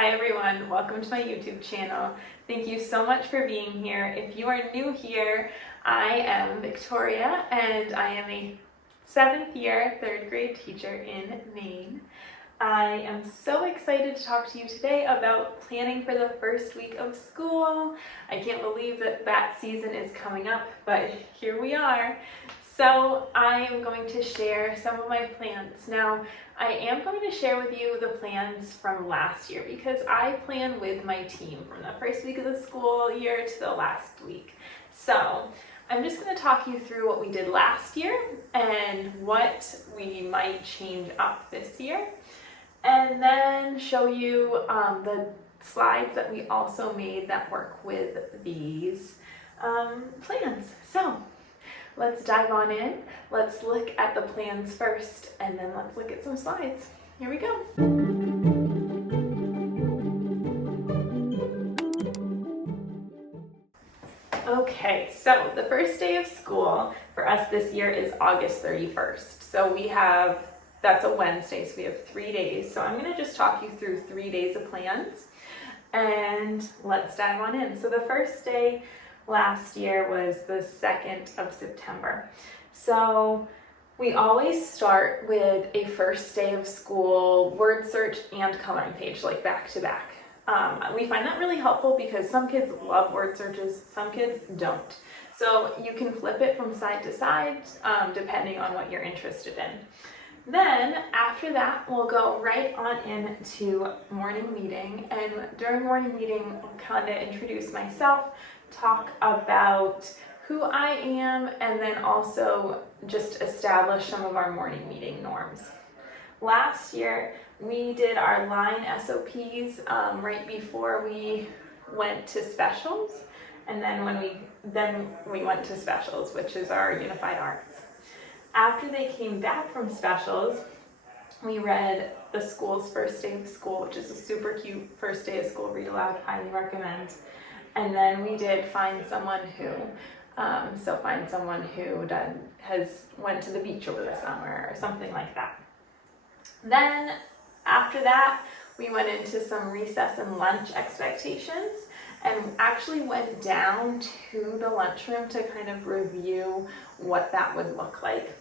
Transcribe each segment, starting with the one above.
Hi everyone, welcome to my YouTube channel. Thank you so much for being here. If you are new here, I am Victoria and I am a 7th year 3rd grade teacher in Maine. I am so excited to talk to you today about planning for the first week of school. I can't believe that season is coming up, but here we are. So I am going to share some of my plans. Now, I am going to share with you the plans from last year because I plan with my team from the first week of the school year to the last week. So I'm just going to talk you through what we did last year and what we might change up this year, and then show you the slides that we also made that work with these plans. So let's dive on in. Let's look at the plans first, and then let's look at some slides. Here we go. Okay, so the first day of school for us this year is August 31st. So that's a Wednesday, so we have 3 days. So I'm gonna just talk you through 3 days of plans, and let's dive on in. So the first day last year was the 2nd of September. So we always start with a first day of school word search and coloring page, like back to back. We find that really helpful because some kids love word searches, some kids don't. So you can flip it from side to side depending on what you're interested in. Then after that, we'll go right on into morning meeting, and during morning meeting, I'll kind of introduce myself, talk about who I am, and then also just establish some of our morning meeting norms. Last year, we did our line SOPs right before we went to specials, and then we went to specials, which is our Unified Arts. After they came back from specials, we read the school's first day of school, which is a super cute first day of school read aloud, highly recommend. And then we did find someone who, has went to the beach over the summer or something like that. Then after that, we went into some recess and lunch expectations and actually went down to the lunchroom to kind of review what that would look like.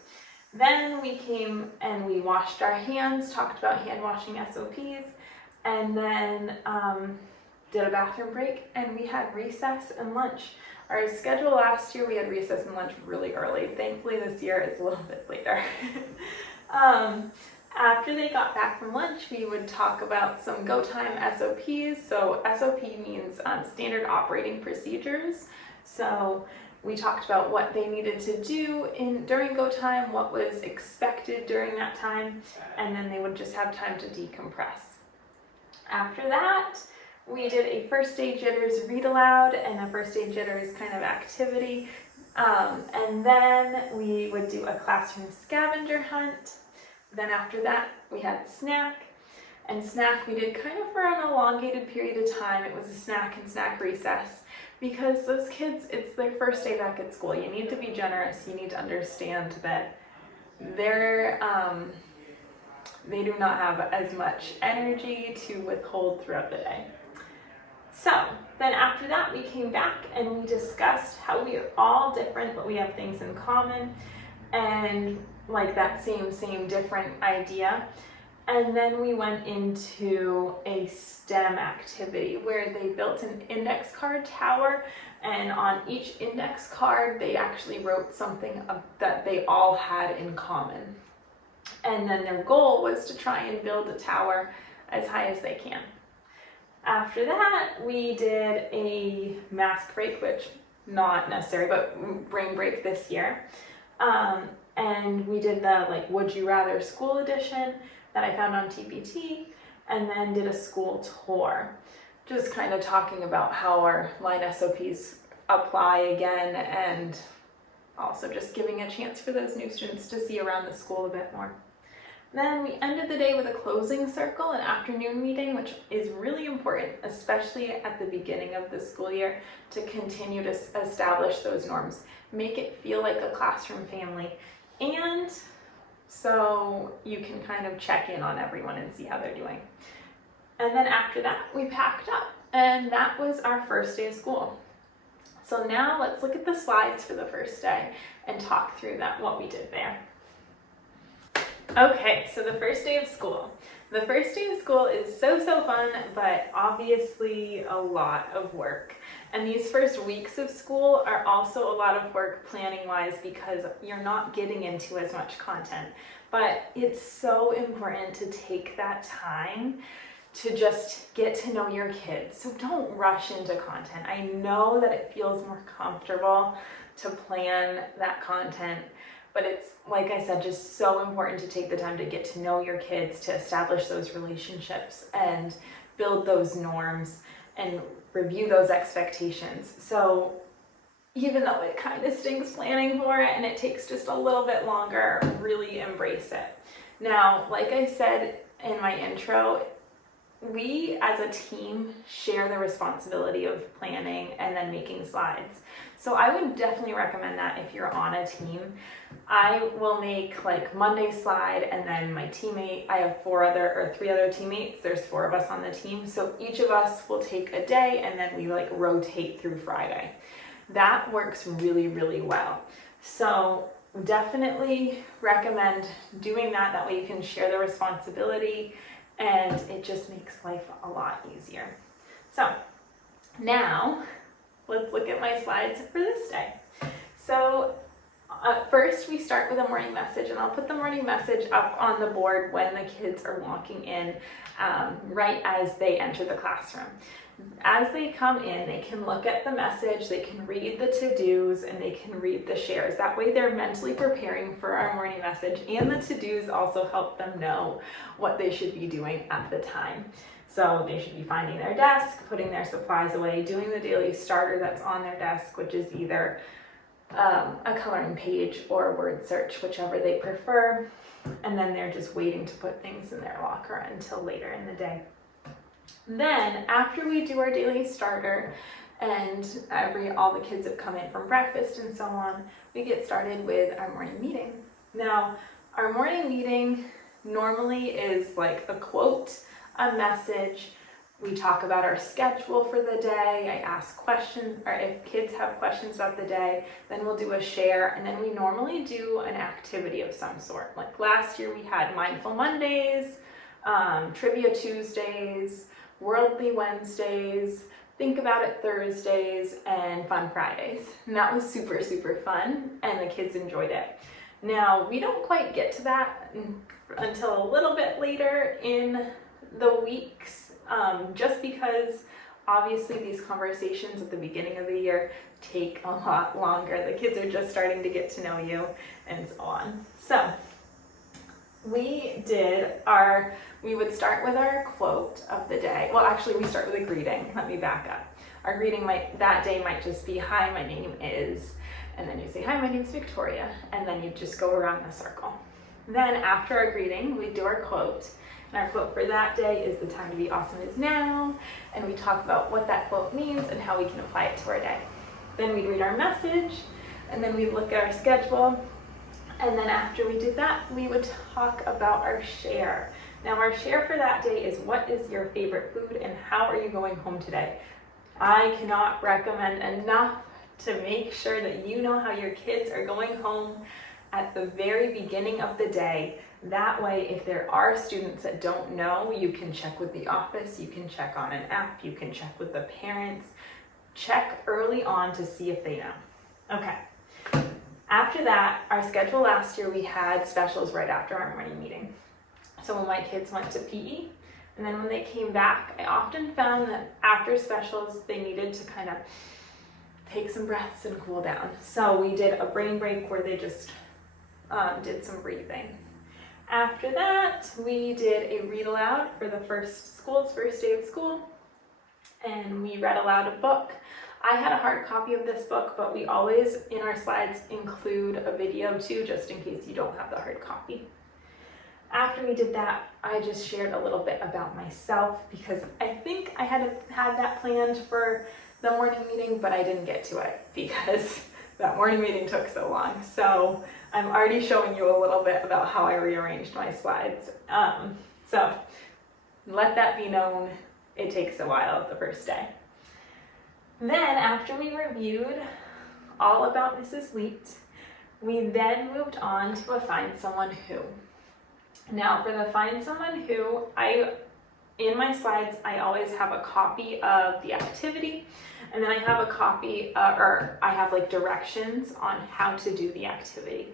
Then we came and we washed our hands, talked about hand washing SOPs, and then did a bathroom break, and we had recess and lunch. Our schedule last year, we had recess and lunch really early. Thankfully this year it's a little bit later. After they got back from lunch, we would talk about some go time SOPs. So SOP means standard operating procedures. So we talked about what they needed to do during go time, what was expected during that time, and then they would just have time to decompress. After that, we did a first day jitters read aloud and a first day jitters kind of activity. And then we would do a classroom scavenger hunt. Then after that, we had snack. And snack we did kind of for an elongated period of time. It was a snack and snack recess because those kids, it's their first day back at school. You need to be generous. You need to understand that they do not have as much energy to withhold throughout the day. So then after that, we came back and we discussed how we are all different, but we have things in common, and like that same different idea. And then we went into a STEM activity where they built an index card tower, and on each index card, they actually wrote something that they all had in common. And then their goal was to try and build a tower as high as they can. After that, we did a mask break, which not necessary, but brain break this year. And we did the Would You Rather School Edition that I found on TPT, and then did a school tour. Just kind of talking about how our line SOPs apply again, and also just giving a chance for those new students to see around the school a bit more. Then we ended the day with a closing circle, an afternoon meeting, which is really important, especially at the beginning of the school year, to continue to establish those norms. Make it feel like a classroom family, and so you can kind of check in on everyone and see how they're doing. And then after that, we packed up, and that was our first day of school. So now let's look at the slides for the first day and talk through that, what we did there. Okay, so the first day of school. The first day of school is so fun, but obviously a lot of work. And these first weeks of school are also a lot of work planning-wise because you're not getting into as much content. But it's so important to take that time to just get to know your kids. So don't rush into content. I know that it feels more comfortable to plan that content, but it's, like I said, just so important to take the time to get to know your kids, to establish those relationships and build those norms and review those expectations. So even though it kind of stinks planning for it and it takes just a little bit longer, really embrace it. Now, like I said in my intro, we as a team share the responsibility of planning and then making slides. So I would definitely recommend that if you're on a team. I will make like Monday slide, and then my teammate, I have three other teammates, there's 4 of us on the team. So each of us will take a day and then we like rotate through Friday. That works really, really well. So definitely recommend doing that. That way you can share the responsibility and it just makes life a lot easier. So now let's look at my slides for this day. So first we start with a morning message, and I'll put the morning message up on the board when the kids are walking in, right as they enter the classroom. As they come in, they can look at the message, they can read the to-dos, and they can read the shares. That way they're mentally preparing for our morning message, and the to-dos also help them know what they should be doing at the time. So they should be finding their desk, putting their supplies away, doing the daily starter that's on their desk, which is either a coloring page or a word search, whichever they prefer. And then they're just waiting to put things in their locker until later in the day. Then after we do our daily starter and all the kids have come in from breakfast and so on, we get started with our morning meeting. Now, our morning meeting normally is like a quote, a message. We talk about our schedule for the day. I ask questions, or if kids have questions about the day, then we'll do a share, and then we normally do an activity of some sort. Like last year we had Mindful Mondays, Trivia Tuesdays, Worldly Wednesdays, Think About It Thursdays, and Fun Fridays. And that was super, super fun, and the kids enjoyed it. Now, we don't quite get to that until a little bit later in the weeks, just because obviously these conversations at the beginning of the year take a lot longer. The kids are just starting to get to know you and so on. So we would start with our quote of the day. Well, actually we start with a greeting. Let me back up. Our greeting that day might just be, "Hi, my name is," and then you say, "Hi, my name is Victoria," and then you just go around the circle. Then after our greeting, we do our quote. And our quote for that day is, "The time to be awesome is now." And we talk about what that quote means and how we can apply it to our day. Then we read our message, and then we look at our schedule. And then after we did that, we would talk about our share. Now our share for that day is, what is your favorite food and how are you going home today? I cannot recommend enough to make sure that you know how your kids are going home at the very beginning of the day. That way, if there are students that don't know, you can check with the office, you can check on an app, you can check with the parents. Check early on to see if they know. Okay. After that, our schedule last year, we had specials right after our morning meeting. So when my kids went to PE, and then when they came back, I often found that after specials, they needed to kind of take some breaths and cool down. So we did a brain break where they just did some breathing. After that, we did a read aloud for the first day of school, and we read aloud a book. I had a hard copy of this book, but we always, in our slides, include a video too, just in case you don't have the hard copy. After we did that, I just shared a little bit about myself, because I think I had that planned for the morning meeting, but I didn't get to it because that morning meeting took so long. So I'm already showing you a little bit about how I rearranged my slides. So let that be known. It takes a while the first day. Then after we reviewed all about Mrs. Leet, we then moved on to a Find Someone Who. Now for the Find Someone Who, in my slides, I always have a copy of the activity, and then I have a copy, or I have like directions on how to do the activity.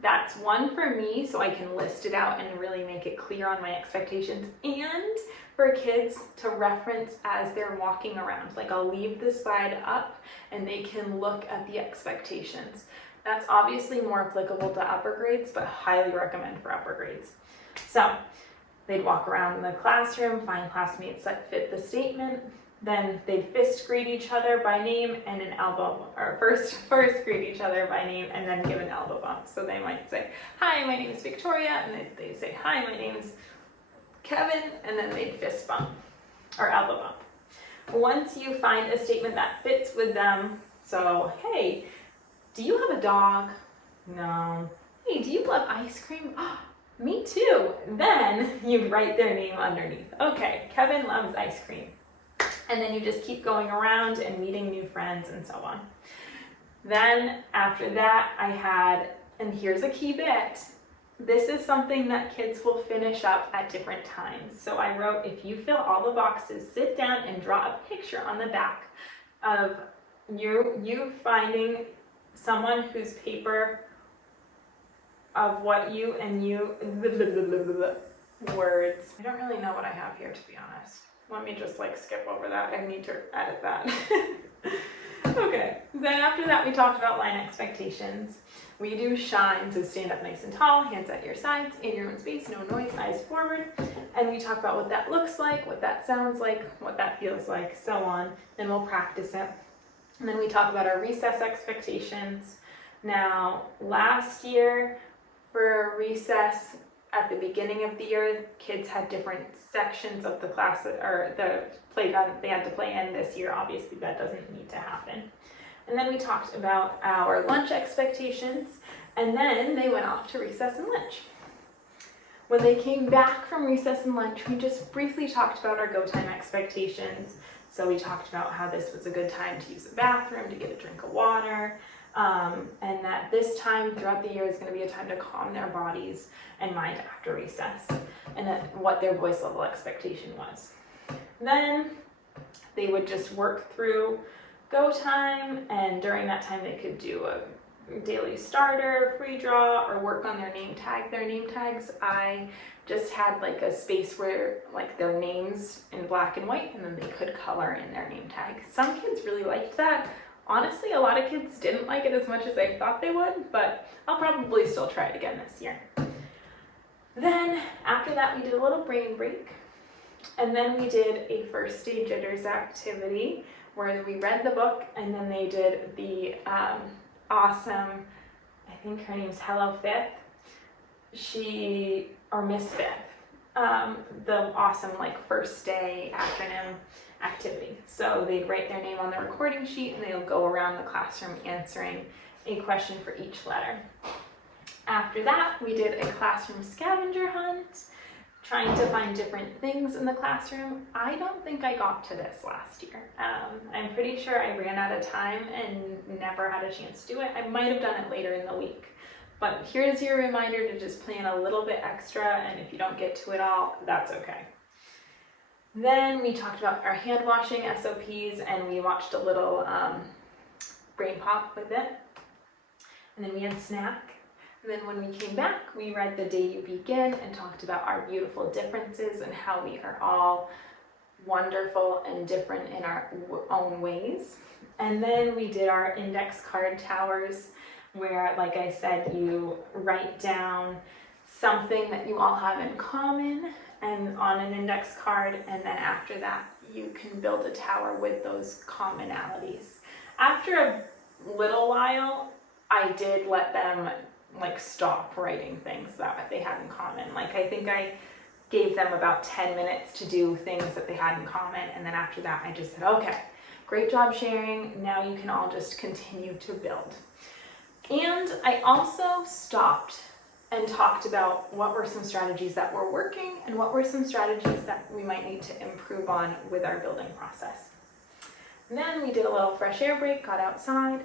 That's one for me, so I can list it out and really make it clear on my expectations, and for kids to reference as they're walking around. Like I'll leave the slide up and they can look at the expectations. That's obviously more applicable to upper grades, but highly recommend for upper grades. So they'd walk around in the classroom, find classmates that fit the statement, then they'd fist greet each other by name and an elbow, or first greet each other by name and then give an elbow bump. So they might say, hi, my name is Victoria, and they say, hi, my name's Kevin, and then they'd fist bump or elbow bump. Once you find a statement that fits with them, so, hey, do you have a dog? No. Hey, do you love ice cream? Oh, me too. Then you write their name underneath. Okay, Kevin loves ice cream. And then you just keep going around and meeting new friends and so on. Then after that, I had, and here's a key bit, this is something that kids will finish up at different times. So I wrote, if you fill all the boxes, sit down and draw a picture on the back of you finding someone whose paper of what you and you, words. I don't really know what I have here, to be honest. Let me just like skip over that. I need to edit that. Okay, then after that we talked about line expectations. We do shine, so stand up nice and tall, hands at your sides, in your own space, no noise, eyes forward. And we talk about what that looks like, what that sounds like, what that feels like, so on. Then we'll practice it. And then we talk about our recess expectations. Now, last year for recess, at the beginning of the year, kids had different sections of the class or the playground they had to play in. This year, obviously, that doesn't need to happen. And then we talked about our lunch expectations, and then they went off to recess and lunch. When they came back from recess and lunch, we just briefly talked about our go time expectations. So we talked about how this was a good time to use the bathroom, to get a drink of water, and that this time throughout the year is going to be a time to calm their bodies and mind after recess, and that what their voice level expectation was. Then they would just work through go time, and during that time they could do a daily starter, free draw, or work on their name tag. Their name tags, I just had like a space where like their names in black and white, and then they could color in their name tag. Some kids really liked that. Honestly, a lot of kids didn't like it as much as I thought they would, but I'll probably still try it again this year. Then after that, we did a little brain break, and then we did a first day jitters activity where we read the book, and then they did the awesome, I think her name's Hello Fifth, or Miss Fifth, the awesome like first day acronym activity. So they'd write their name on the recording sheet and they'll go around the classroom answering a question for each letter. After that, we did a classroom scavenger hunt, trying to find different things in the classroom. I don't think I got to this last year. I'm pretty sure I ran out of time and never had a chance to do it. I might have done it later in the week. But here's your reminder to just plan a little bit extra, and if you don't get to it all, that's okay. Then we talked about our hand washing SOPs, and we watched a little brain pop with it. And then we had snack. And then when we came back, we read The Day You Begin and talked about our beautiful differences and how we are all wonderful and different in our own ways. And then we did our index card towers, where, like I said, you write down something that you all have in common and on an index card, and then after that you can build a tower with those commonalities. After a little while, I did let them like stop writing things that they had in common. Like I think I gave them about 10 minutes to do things that they had in common, and then after that I just said, okay, great job sharing, now you can all just continue to build. And I also stopped and talked about what were some strategies that were working and what were some strategies that we might need to improve on with our building process. And then we did a little fresh air break, got outside.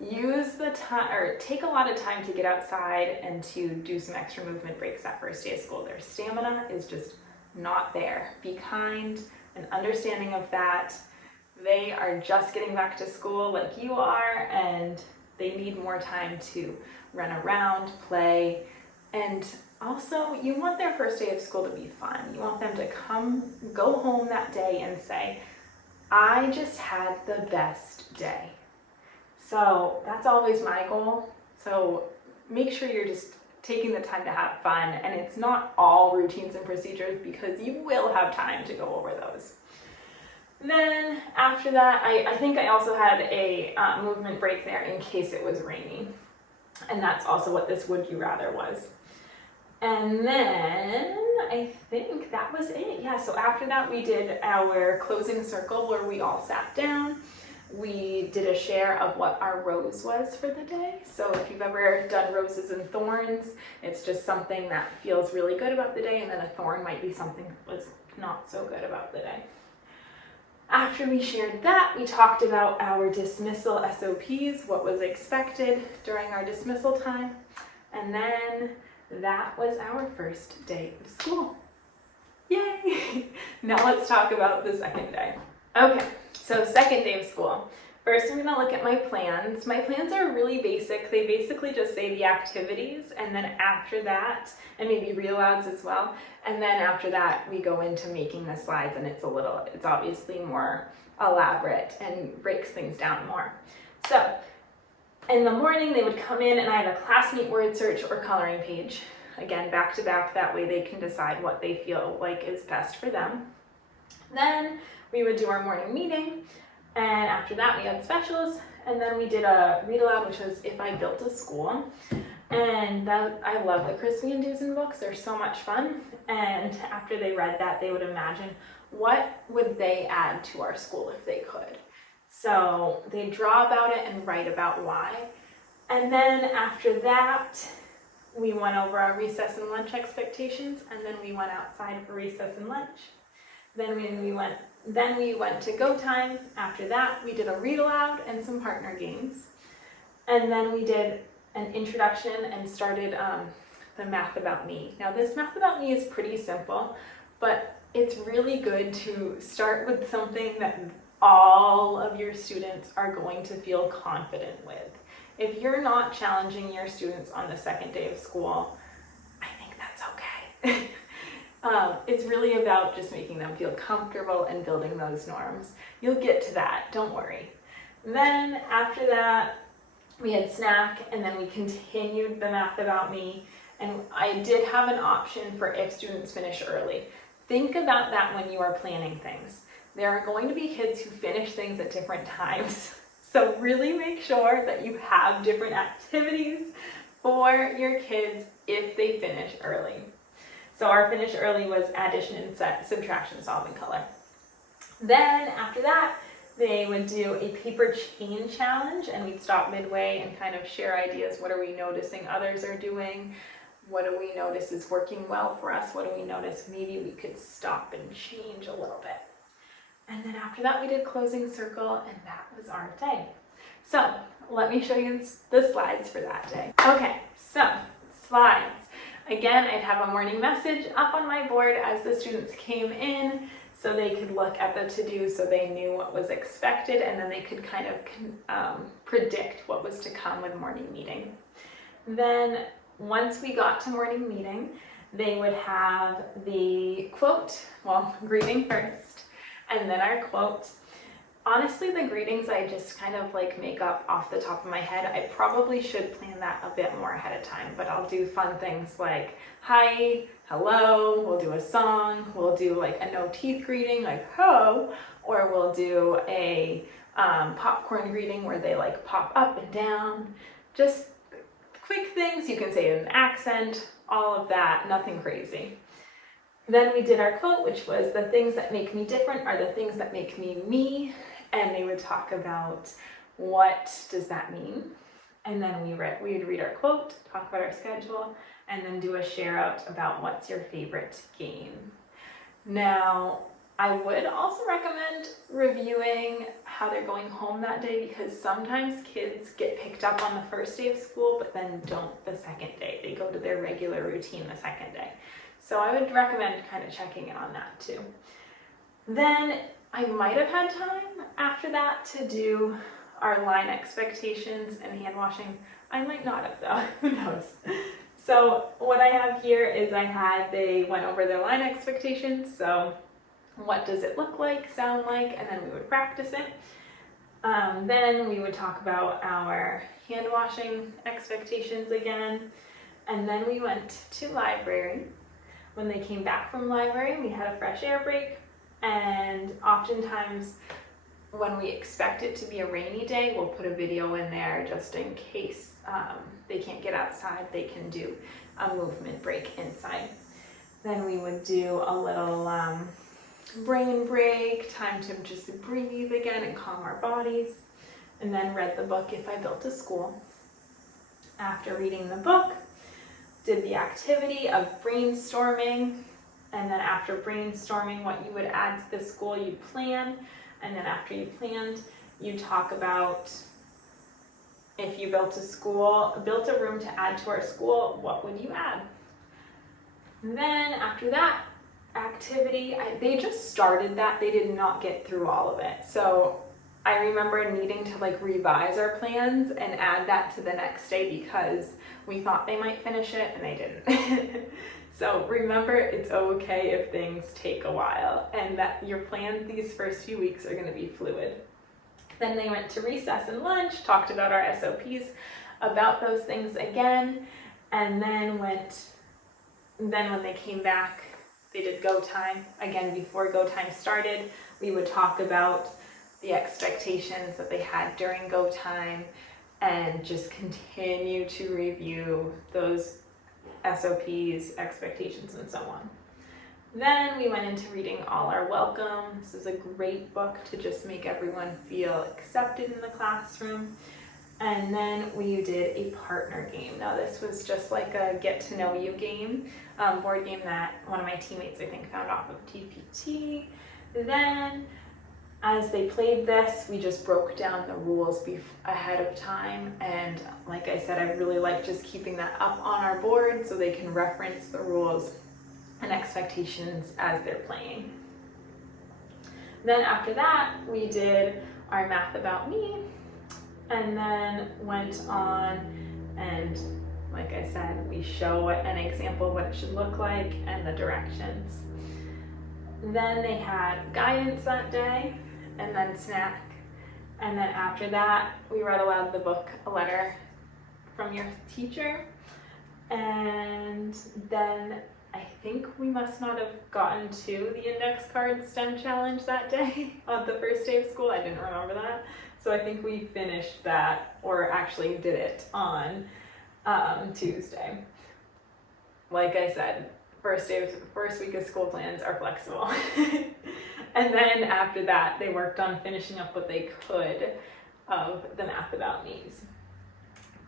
Use the time, or take a lot of time to get outside and to do some extra movement breaks that first day of school. Their stamina is just not there. Be kind and understanding of that. They are just getting back to school like you are, and they need more time to run around, play, and also you want their first day of school to be fun. You want them to go home that day and say, I just had the best day. So that's always my goal. So make sure you're just taking the time to have fun, and it's not all routines and procedures because you will have time to go over those. Then after that, I think I also had a movement break there in case it was rainy. And that's also what this would you rather was. And then I think that was it. Yeah, so after that we did our closing circle where we all sat down. We did a share of what our rose was for the day. So if you've ever done roses and thorns, it's just something that feels really good about the day, and then a thorn might be something that was not so good about the day. After we shared that, we talked about our dismissal SOPs, what was expected during our dismissal time, and then that was our first day of school. Yay! Now let's talk about the second day. Okay, so second day of school. First, I'm gonna look at my plans. My plans are really basic. They basically just say the activities, and then after that, and maybe real-outs as well, and then after that, we go into making the slides, and it's obviously more elaborate and breaks things down more. So, in the morning, they would come in, and I have a classmate word search or coloring page. Again, back to back, that way they can decide what they feel like is best for them. Then, we would do our morning meeting, and after that we had specials, and then we did a read aloud, which was If I Built a School. And I love the Crispy and Doozin books, they're so much fun. And after they read that, they would imagine what would they add to our school if they could. So they draw about it and write about why. And then after that, we went over our recess and lunch expectations, and then we went outside for recess and lunch. Then we went to go time. After that, we did a read aloud and some partner games. And then we did an introduction and started the Math About Me. Now this Math About Me is pretty simple, but it's really good to start with something that all of your students are going to feel confident with. If you're not challenging your students on the second day of school, I think that's okay. It's really about just making them feel comfortable and building those norms. You'll get to that, don't worry. Then after that, we had snack, and then we continued the Math About Me, and I did have an option for if students finish early. Think about that when you are planning things. There are going to be kids who finish things at different times, so really make sure that you have different activities for your kids if they finish early. So our finish early was addition and subtraction, solve in color. Then after that, they would do a paper chain challenge, and we'd stop midway and kind of share ideas. What are we noticing others are doing? What do we notice is working well for us? What do we notice maybe we could stop and change a little bit? And then after that, we did closing circle, and that was our day. So let me show you the slides for that day. Okay, so slides. Again, I'd have a morning message up on my board as the students came in, so they could look at the to-do so they knew what was expected, and then they could kind of predict what was to come with morning meeting. Then once we got to morning meeting, they would have the quote, well, greeting first, and then our quote. Honestly, the greetings I just kind of like make up off the top of my head. I probably should plan that a bit more ahead of time, but I'll do fun things like hi, hello, we'll do a song, we'll do like a no teeth greeting like ho, or we'll do a popcorn greeting where they like pop up and down. Just quick things, you can say it in an accent, all of that, nothing crazy. Then we did our quote, which was the things that make me different are the things that make me me. And they would talk about what does that mean. And then we would read our quote, talk about our schedule, and then do a share out about what's your favorite game. Now, I would also recommend reviewing how they're going home that day, because sometimes kids get picked up on the first day of school but then don't the second day. They go to their regular routine the second day. So I would recommend kind of checking in on that too. Then I might have had time after that to do our line expectations and hand washing. I might not have though, who knows. So what I have here is they went over their line expectations. So what does it look like, sound like, and then we would practice it. Then we would talk about our hand washing expectations again. And then we went to library. When they came back from library, we had a fresh air break. And oftentimes when we expect it to be a rainy day, we'll put a video in there just in case they can't get outside, they can do a movement break inside. Then we would do a little brain break, time to just breathe again and calm our bodies. And then read the book, If I Built a School. After reading the book, did the activity of brainstorming. And then after brainstorming what you would add to the school, you plan. And then after you planned, you talk about if you built a room to add to our school, what would you add? And then after that activity, they just started that. They did not get through all of it. So I remember needing to revise our plans and add that to the next day because we thought they might finish it and they didn't. So remember, it's okay if things take a while and that your plans these first few weeks are going to be fluid. Then they went to recess and lunch, talked about our SOPs, about those things again, and then when they came back, they did go time. Again, before go time started, we would talk about the expectations that they had during go time and just continue to review those SOPs, expectations, and so on. Then we went into reading All Are Welcome. This is a great book to just make everyone feel accepted in the classroom. And then we did a partner game. Now this was just like a get to know you game, board game that one of my teammates I think found off of TPT. Then as they played this, we just broke down the rules ahead of time. And like I said, I really like just keeping that up on our board so they can reference the rules and expectations as they're playing. Then after that, we did our Math About Me, and then went on and, like I said, we show an example of what it should look like and the directions. Then they had guidance that day, and then snack. And then after that, we read aloud the book, A Letter from Your Teacher. And then I think we must not have gotten to the index card STEM challenge that day on the first day of school. I didn't remember that. So I think we finished that, or actually did it on Tuesday. Like I said, first week of school plans are flexible. And then after that, they worked on finishing up what they could of the Math About Me's.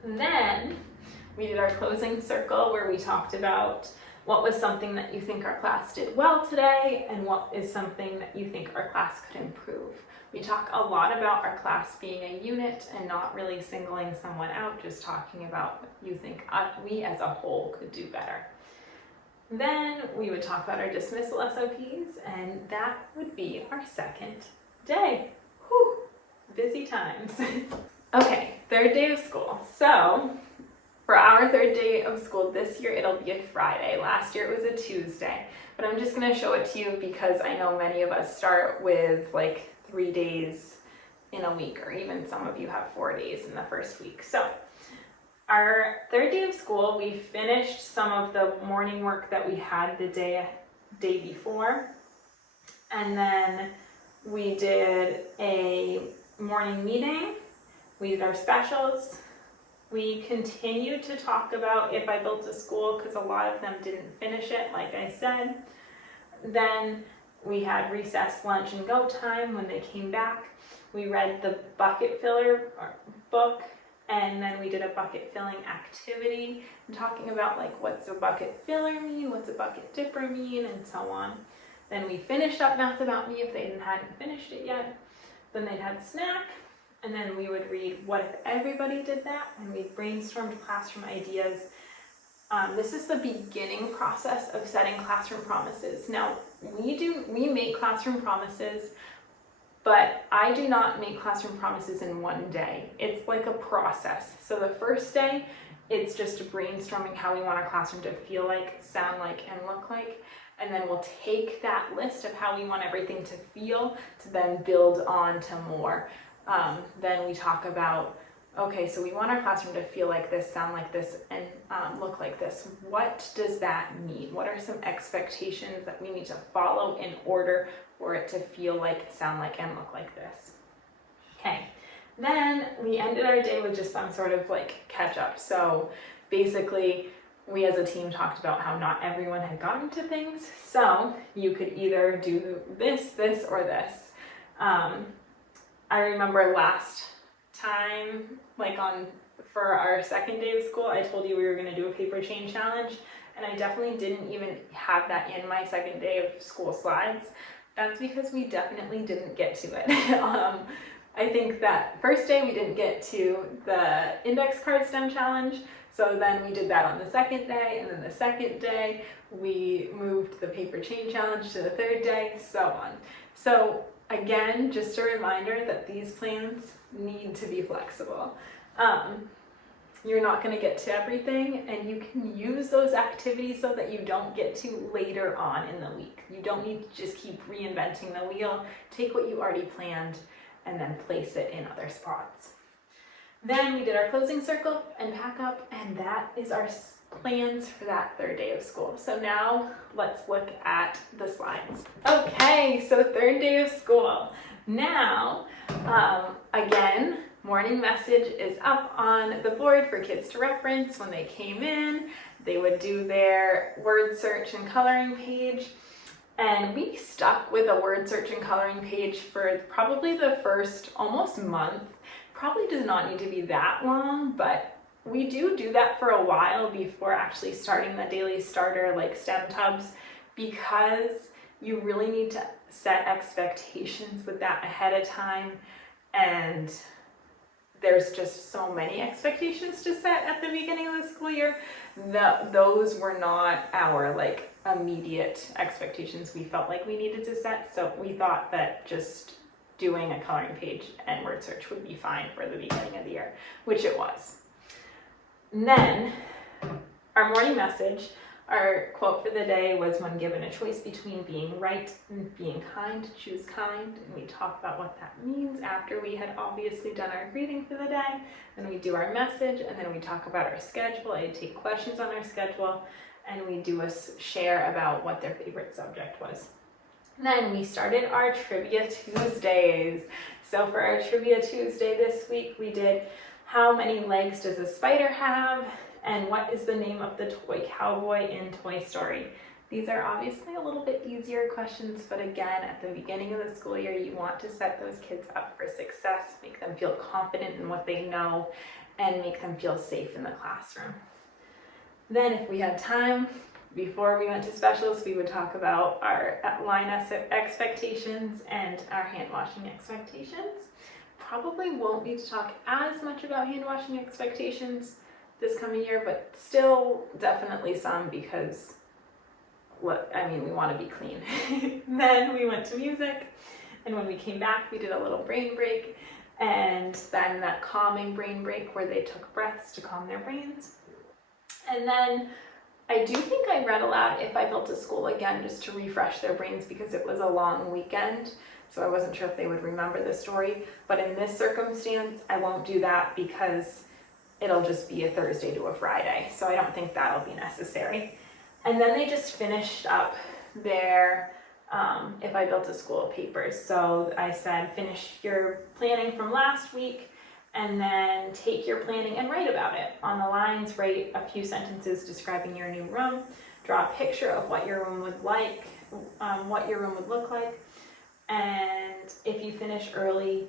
And then we did our closing circle where we talked about what was something that you think our class did well today and what is something that you think our class could improve. We talk a lot about our class being a unit and not really singling someone out, just talking about what you think we as a whole could do better. Then we would talk about our dismissal SOPs, and that would be our second day. Whew, busy times. Okay, third day of school. So for our third day of school this year, it'll be a Friday. Last year it was a Tuesday, but I'm just gonna show it to you because I know many of us start with 3 days in a week, or even some of you have 4 days in the first week. So our third day of school, we finished some of the morning work that we had the day before. And then we did a morning meeting. We did our specials. We continued to talk about If I Built a School because a lot of them didn't finish it, like I said. Then we had recess, lunch, and go time when they came back. We read the bucket filler book And then we did a bucket filling activity, and talking about like what's a bucket filler mean, what's a bucket dipper mean, and so on. Then we finished up Math About Me if they hadn't finished it yet. Then they'd had snack, and then we would read What If Everybody Did That, and we brainstormed classroom ideas. This is the beginning process of setting classroom promises. Now, we make classroom promises, but I do not make classroom promises in one day. It's like a process. So the first day, it's just brainstorming how we want our classroom to feel like, sound like, and look like. And then we'll take that list of how we want everything to feel to then build on to more. Then we talk about, okay, so we want our classroom to feel like this, sound like this, and look like this. What does that mean? What are some expectations that we need to follow in order for it to feel like, sound like, and look like this? Okay, then we ended our day with just some sort of like catch up. So basically, we as a team talked about how not everyone had gotten to things. So you could either do this, or this. I remember last time, like for our second day of school, I told you we were going to do a paper chain challenge, and I definitely didn't even have that in my second day of school slides. That's because we definitely didn't get to it. I think that first day we didn't get to the index card stem challenge, so then we did that on the second day, and then the second day we moved the paper chain challenge to the third day, so on. So again, just a reminder that these plans need to be flexible. You're not going to get to everything, and you can use those activities so that you don't get to later on in the week. You don't need to just keep reinventing the wheel. Take what you already planned and then place it in other spots. Then we did our closing circle and pack up, and that is our plans for that third day of school. So now let's look at the slides. Okay, so third day of school. Now, again, morning message is up on the board for kids to reference. When they came in, they would do their word search and coloring page. And we stuck with a word search and coloring page for probably the first almost month. Probably does not need to be that long, but we do that for a while before actually starting the daily starter like STEM tubs, because you really need to set expectations with that ahead of time, and there's just so many expectations to set at the beginning of the school year. Those were not our like immediate expectations we felt like we needed to set, so we thought that just doing a coloring page and word search would be fine for the beginning of the year, which it was. And then our morning message, our quote for the day was, when given a choice between being right and being kind, choose kind. And we talk about what that means after we had obviously done our greeting for the day. Then we do our message, and then we talk about our schedule. I take questions on our schedule, and we do a share about what their favorite subject was. Then we started our Trivia Tuesdays. So for our Trivia Tuesday this week, we did how many legs does a spider have, and what is the name of the toy cowboy in Toy Story. These are obviously a little bit easier questions, but again, at the beginning of the school year, you want to set those kids up for success, make them feel confident in what they know, and make them feel safe in the classroom. Then if we had time, before we went to specials, we would talk about our line expectations and our hand washing expectations. Probably won't need to talk as much about hand washing expectations this coming year, but still definitely some, because we want to be clean. Then we went to music, and when we came back, we did a little brain break, and then that calming brain break where they took breaths to calm their brains. And then I do think I read aloud If I Built a School again, just to refresh their brains, because it was a long weekend, so I wasn't sure if they would remember the story. But in this circumstance, I won't do that because it'll just be a Thursday to a Friday, so I don't think that'll be necessary. And then they just finished up their If I Built a School papers. So I said, finish your planning from last week, and then take your planning and write about it. On the lines, write a few sentences describing your new room, draw a picture of what your room would look like, and if you finish early,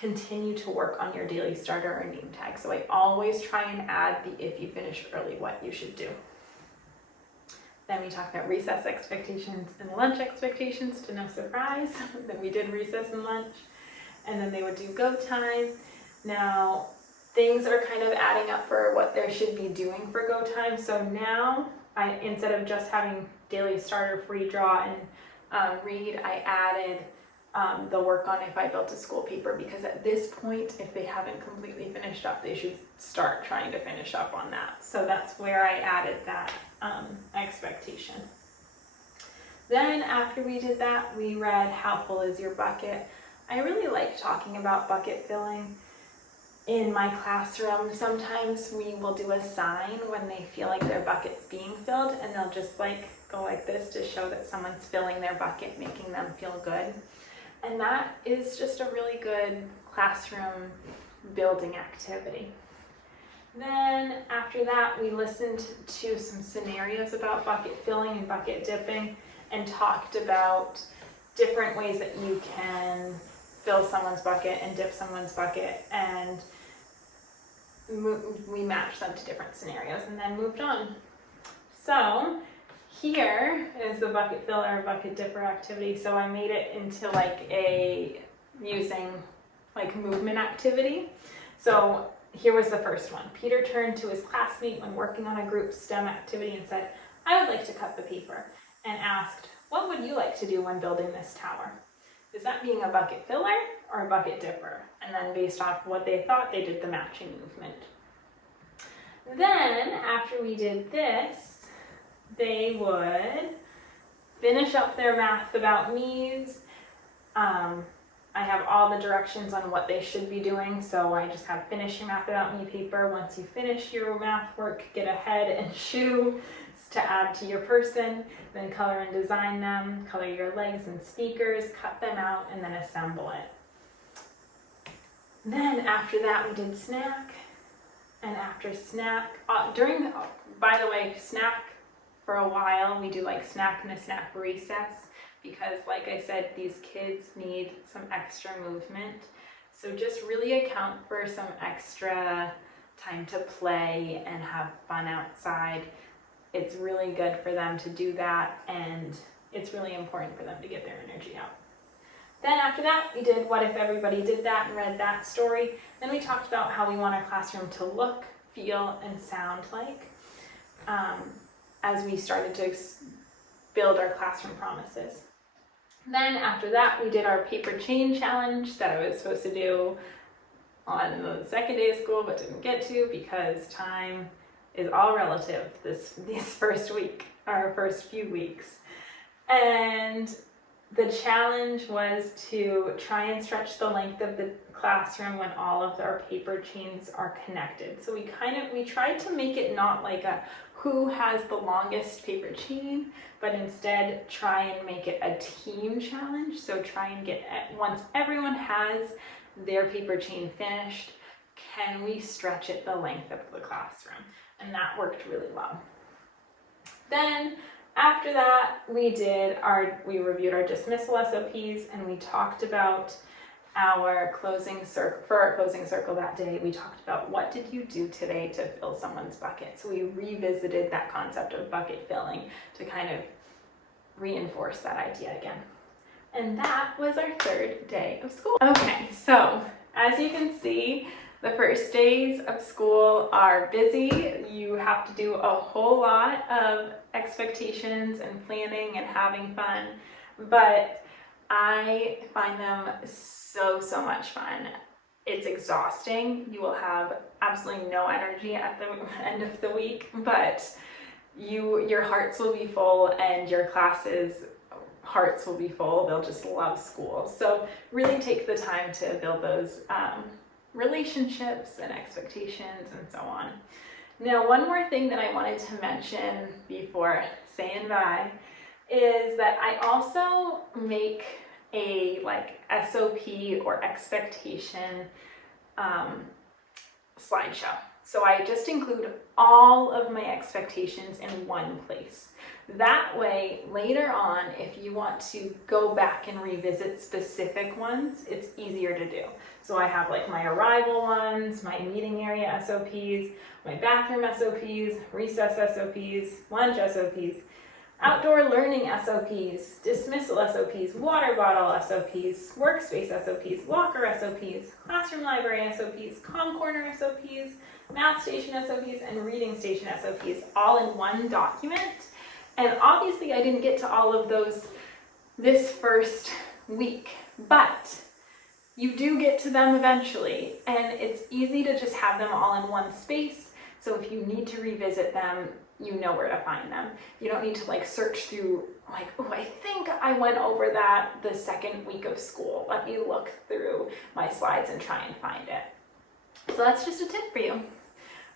continue to work on your daily starter or name tag. So I always try and add the if you finish early, what you should do. Then we talked about recess expectations and lunch expectations, to no surprise. Then we did recess and lunch, and then they would do go time. Now, things are kind of adding up for what they should be doing for go time. So now, instead of just having daily starter, free draw, and read, I added the work on if I built a school paper, because at this point, if they haven't completely finished up, they should start trying to finish up on that. So that's where I added that expectation. Then after we did that, we read How Full Is Your Bucket? I really like talking about bucket filling in my classroom. Sometimes we will do a sign when they feel like their bucket's being filled, and they'll just like go like this to show that someone's filling their bucket, making them feel good. And that is just a really good classroom building activity. Then after that, we listened to some scenarios about bucket filling and bucket dipping, and talked about different ways that you can fill someone's bucket and dip someone's bucket, and we matched them to different scenarios and then moved on. So here is the bucket filler, bucket dipper activity. So I made it into like a using like movement activity. So here was the first one. Peter turned to his classmate when working on a group STEM activity and said, "I would like to cut the paper," and asked, "What would you like to do when building this tower?" Is that being a bucket filler or a bucket dipper? And then based off what they thought, they did the matching movement. Then after we did this, they would finish up their math about me's. I have all the directions on what they should be doing. So I just have finish your math about me paper. Once you finish your math work, get a head and shoe to add to your person, then color and design them, color your legs and speakers, cut them out, and then assemble it. Then after that, we did snack. And after snack, by the way, snack for a while, we do like snack and a snack recess, because like I said, these kids need some extra movement. So just really account for some extra time to play and have fun outside. It's really good for them to do that, and it's really important for them to get their energy out. Then after that, we did What If Everybody Did That and read that story. Then we talked about how we want our classroom to look, feel, and sound like as we started to build our classroom promises. Then after that, we did our paper chain challenge that I was supposed to do on the second day of school, but didn't get to because time is all relative this first week, our first few weeks. And the challenge was to try and stretch the length of the classroom when all of our paper chains are connected. So we tried to make it not like a who has the longest paper chain, but instead try and make it a team challenge. So try and get, once everyone has their paper chain finished, can we stretch it the length of the classroom? And that worked really well. Then after that, we reviewed our dismissal SOPs, and we talked about our closing circle. For our closing circle that day, we talked about what did you do today to fill someone's bucket. So we revisited that concept of bucket filling to kind of reinforce that idea again. And that was our third day of school. Okay, so as you can see, the first days of school are busy. You have to do a whole lot of expectations and planning and having fun, but I find them so much fun. It's exhausting. You will have absolutely no energy at the end of the week, but your hearts will be full, and your classes' hearts will be full. They'll just love school. So really take the time to build those relationships and expectations and so on. Now, one more thing that I wanted to mention before saying bye is that I also make a SOP or expectation slideshow. So I just include all of my expectations in one place. That way, later on, if you want to go back and revisit specific ones, it's easier to do. So I have like my arrival ones, my meeting area SOPs, my bathroom SOPs, recess SOPs, lunch SOPs, outdoor learning SOPs, dismissal SOPs, water bottle SOPs, workspace SOPs, locker SOPs, classroom library SOPs, comm corner SOPs, math station SOPs, and reading station SOPs, all in one document. And obviously I didn't get to all of those this first week, but you do get to them eventually, and it's easy to just have them all in one space. So if you need to revisit them, you know where to find them. You don't need to like search through like, oh, I think I went over that the second week of school. Let me look through my slides and try and find it. So that's just a tip for you.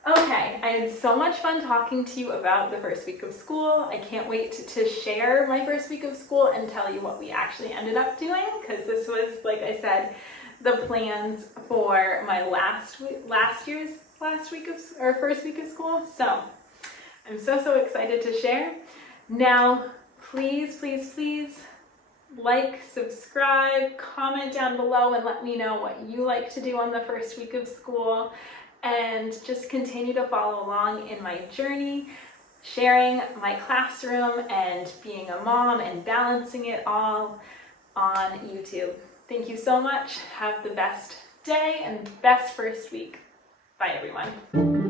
Okay, I had so much fun talking to you about the first week of school. I can't wait to share my first week of school and tell you what we actually ended up doing, because this was, like I said, the plans for my first week of school. So I'm so excited to share. Now, please like, subscribe, comment down below and let me know what you like to do on the first week of school, and just continue to follow along in my journey, sharing my classroom and being a mom and balancing it all on YouTube. Thank you so much. Have the best day and best first week. Bye, everyone.